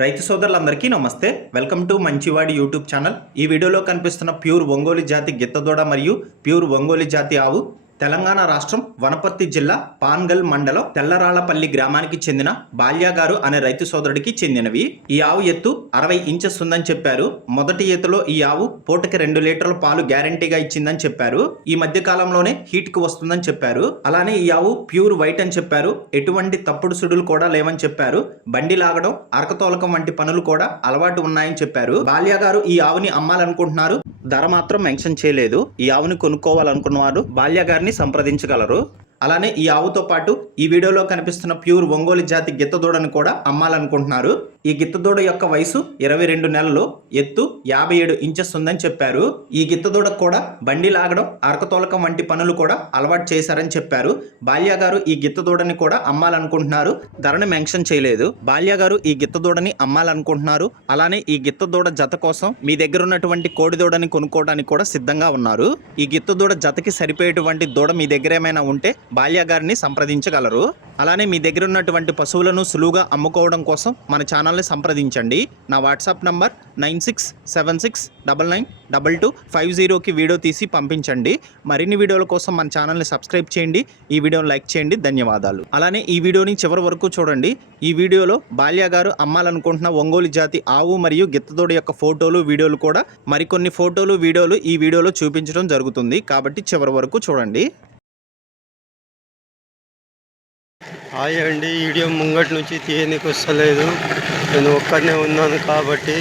రైతు సోదరులందరికీ నమస్తే. వెల్కమ్ టు మంచివాడి యూట్యూబ్ ఛానల్. ఈ వీడియోలో కనిపిస్తున్న ప్యూర్ ఒంగోలు జాతి గిత్తదూడ మరియు ప్యూర్ ఒంగోలు జాతి ఆవు తెలంగాణ రాష్ట్రం వనపర్తి జిల్లా పాన్గల్ మండలం తెల్లరాళ్లపల్లి గ్రామానికి చెందిన బాల్యా గారు అనే రైతు సోదరుడికి చెందినవి. ఈ ఆవు ఎత్తు 60 ఇంచెస్ ఉందని చెప్పారు. మొదటి ఈతలో ఈ ఆవు పూటకి 2 లీటర్ల పాలు గ్యారంటీగా ఇచ్చిందని చెప్పారు. ఈ మధ్య కాలంలోనే హీట్ కు వస్తుందని చెప్పారు. అలానే ఈ ఆవు ప్యూర్ వైట్ అని చెప్పారు. ఎటువంటి తప్పుడు సుడులు కూడా లేవని చెప్పారు. బండి లాగడం, అరకతోలకం వంటి పనులు కూడా అలవాటు ఉన్నాయని చెప్పారు. బాల్యా గారు ఈ ఆవుని అమ్మాలనుకుంటున్నారు. ధర మాత్రం మెన్షన్ చేయలేదు. ఈ ఆవుని కొనుక్కోవాలనుకున్న వారు బాల్యా గారిని సంప్రదించగలరు. అలానే ఈ ఆవుతో పాటు ఈ వీడియోలో కనిపిస్తున్న ప్యూర్ ఒంగోలు జాతి గిత్తదూడను కూడా అమ్మాలనుకుంటున్నారు. ఈ గిత్తదూడ యొక్క వయసు 22 నెలలు, ఎత్తు 57 ఇంచెస్ ఉందని చెప్పారు. ఈ గిత్తదూడకు కూడా బండి లాగడం, అరకతోలకం వంటి పనులు కూడా అలవాటు చేశారని చెప్పారు. బాల్యా గారు ఈ గిత్తదూడని కూడా అమ్మాలనుకుంటున్నారు. ధరని మెన్షన్ చేయలేదు. బాల్యా గారు ఈ గిత్తదూడని అమ్మాలనుకుంటున్నారు. అలానే ఈ గిత్తదూడ జత కోసం మీ దగ్గర ఉన్నటువంటి కోడిదూడని కొనుక్కోవడానికి కూడా సిద్ధంగా ఉన్నారు. ఈ గిత్తదూడ జతకి సరిపోయేటువంటి దూడ మీ దగ్గర ఏమైనా ఉంటే బాల్యా గారిని సంప్రదించగలరు. అలానే మీ దగ్గర ఉన్నటువంటి పశువులను సులువుగా అమ్ముకోవడం కోసం మన ఛానల్ని సంప్రదించండి. నా వాట్సాప్ నంబర్ 9676992250కి వీడియో తీసి పంపించండి. మరిన్ని వీడియోల కోసం మన ఛానల్ని సబ్స్క్రైబ్ చేయండి. ఈ వీడియోని లైక్ చేయండి. ధన్యవాదాలు. అలానే ఈ వీడియోని చివరి వరకు చూడండి. ఈ వీడియోలో బాల్యా గారు అమ్మాలనుకుంటున్న ఒంగోలు జాతి ఆవు మరియు గిత్తదూడ యొక్క ఫోటోలు, వీడియోలు కూడా మరికొన్ని ఫోటోలు, వీడియోలు ఈ వీడియోలో చూపించడం జరుగుతుంది. కాబట్టి చివరి వరకు చూడండి. హాయ్ అండి. వీడియో ముంగటి నుంచి తీయనికి వస్తలేదు. నేను ఒక్కడనే ఉన్నాను కాబట్టి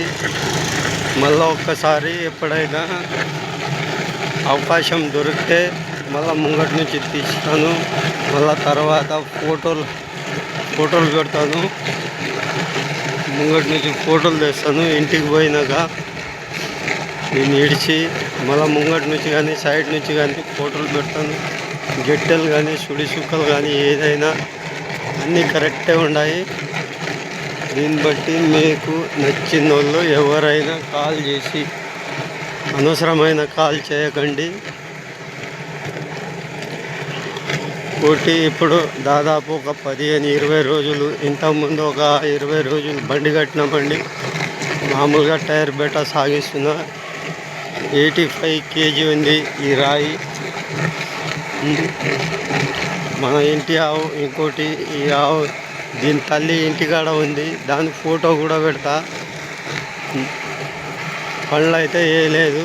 మళ్ళీ ఒక్కసారి ఎప్పుడైనా అవకాశం దొరికితే మళ్ళీ ముంగటి నుంచి తీస్తాను. మళ్ళీ తర్వాత ఫోటోలు పెడతాను. ముంగటి నుంచి ఫోటోలు తెస్తాను. ఇంటికి పోయినాక నేను ఇడిచి మళ్ళీ ముంగటి నుంచి కానీ సైడ్ నుంచి కానీ ఫోటోలు పెడతాను. గిట్టెలు కానీ సుడి సుక్కలు కానీ ఏదైనా అన్నీ కరెక్టే ఉన్నాయి. దీన్ని బట్టి మీకు నచ్చిన వాళ్ళు ఎవరైనా కాల్ చేసి అనవసరమైన కాల్ చేయకండి. కోటి ఇప్పుడు దాదాపు ఒక 15-20 రోజులు, ఇంతకుముందు ఒక 20 రోజులు బండి కట్టినామండి. మామూలుగా టైర్ బెట సాగిస్తున్నా. 85 kg ఉంది ఈ రాయి. మన ఇంటి ఆవు. ఇంకోటి ఈ ఆవు దీని తల్లి ఇంటికాడ ఉంది. దాని ఫోటో కూడా పెడతా. పనులు అయితే ఏ లేదు.